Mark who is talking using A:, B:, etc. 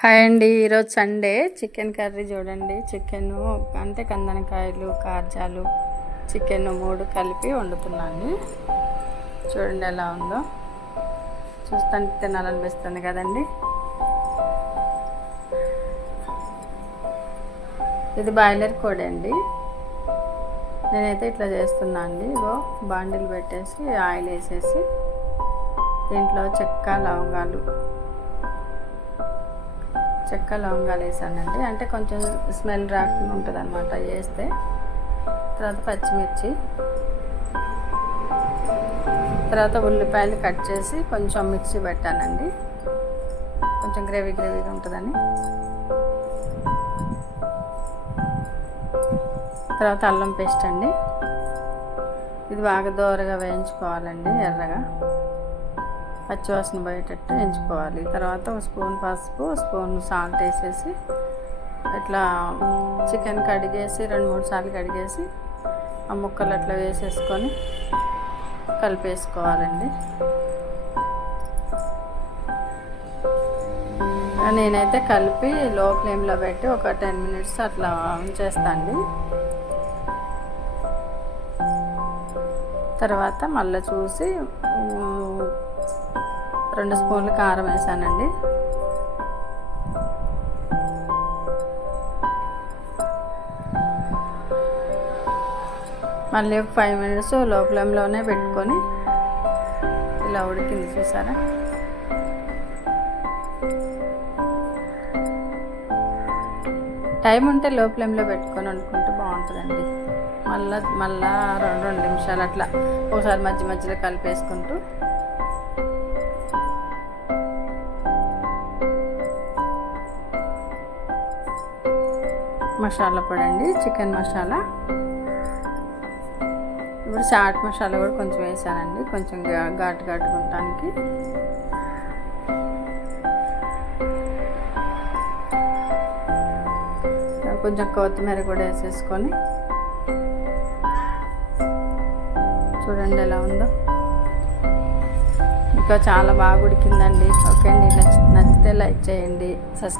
A: Hi అండి. ఈరోజు Sunday chicken curry చూడండి. చికెన్ అంటే కందనకాయలు కార్జాలు చికెన్ మూడు కలిపి వండుతున్నాను. చూడండి ఎలా ఉందో. చూస్తానికి తినాలనిపిస్తుంది కదండి. ఇది బాయిలర్ కోడి అండి. నేనైతే ఇట్లా చేస్తున్నా అండి. ఇగో బాండిల్ పెట్టేసి ఆయిల్ వేసేసి దీంట్లో చెక్క లవంగాలు చెక్క లవంగాలు వేసానండి. అంటే కొంచెం స్మెల్ రాకుండా ఉంటుంది అనమాట వేస్తే. తర్వాత పచ్చిమిర్చి. తర్వాత ఉల్లిపాయలు కట్ చేసి కొంచెం మిక్సీ పెట్టానండి. కొంచెం గ్రేవీ గ్రేవీగా ఉంటుందని. తర్వాత అల్లం పేస్ట్ అండి. ఇది బాగా దోరగా వేయించుకోవాలండి ఎర్రగా. పచ్చివాసన పోయేటట్టు ఎంచుకోవాలి. తర్వాత ఒక స్పూన్ పసుపు స్పూన్ సాల్ట్ వేసేసి ఇట్లా చికెన్ కడిగేసి రెండు మూడు సార్లు కడిగేసి ఆ ముక్కలు అట్లా వేసేసుకొని కలిపేసుకోవాలండి. నేనైతే కలిపి లో ఫ్లేమ్లో పెట్టి ఒక టెన్ మినిట్స్ అట్లా ఉంచేస్తాండి. తర్వాత మళ్ళీ చూసి రెండు స్పూన్లు కారం వేసానండి. మళ్ళీ ఒక ఫైవ్ మినిట్స్లో ఫ్లేమ్లోనే పెట్టుకొని ఇలా ఉడికింది చూసారా? టైం ఉంటే లో ఫ్లేమ్లో పెట్టుకొని వండుకుంటే బాగుంటుందండి. మళ్ళా మళ్ళా రెండు రెండు నిమిషాలు అట్లా ఒకసారి మధ్య మధ్యలో కలిపేసుకుంటూ మసాలా పొడి అండి చికెన్ మసాలా. ఇప్పుడు చాట్ మసాలా కూడా కొంచెం వేసానండి కొంచెం ఘాటు ఘాటుకుంటానికి కొంచెం కొత్తిమీర కూడా వేసేసుకొని. చూడండి ఎలా ఉందో. ఇంకా చాలా బాగా ఉడికిందండి. ఓకే అండి నచ్చితే లైక్ చేయండి సబ్స్క్రైబ్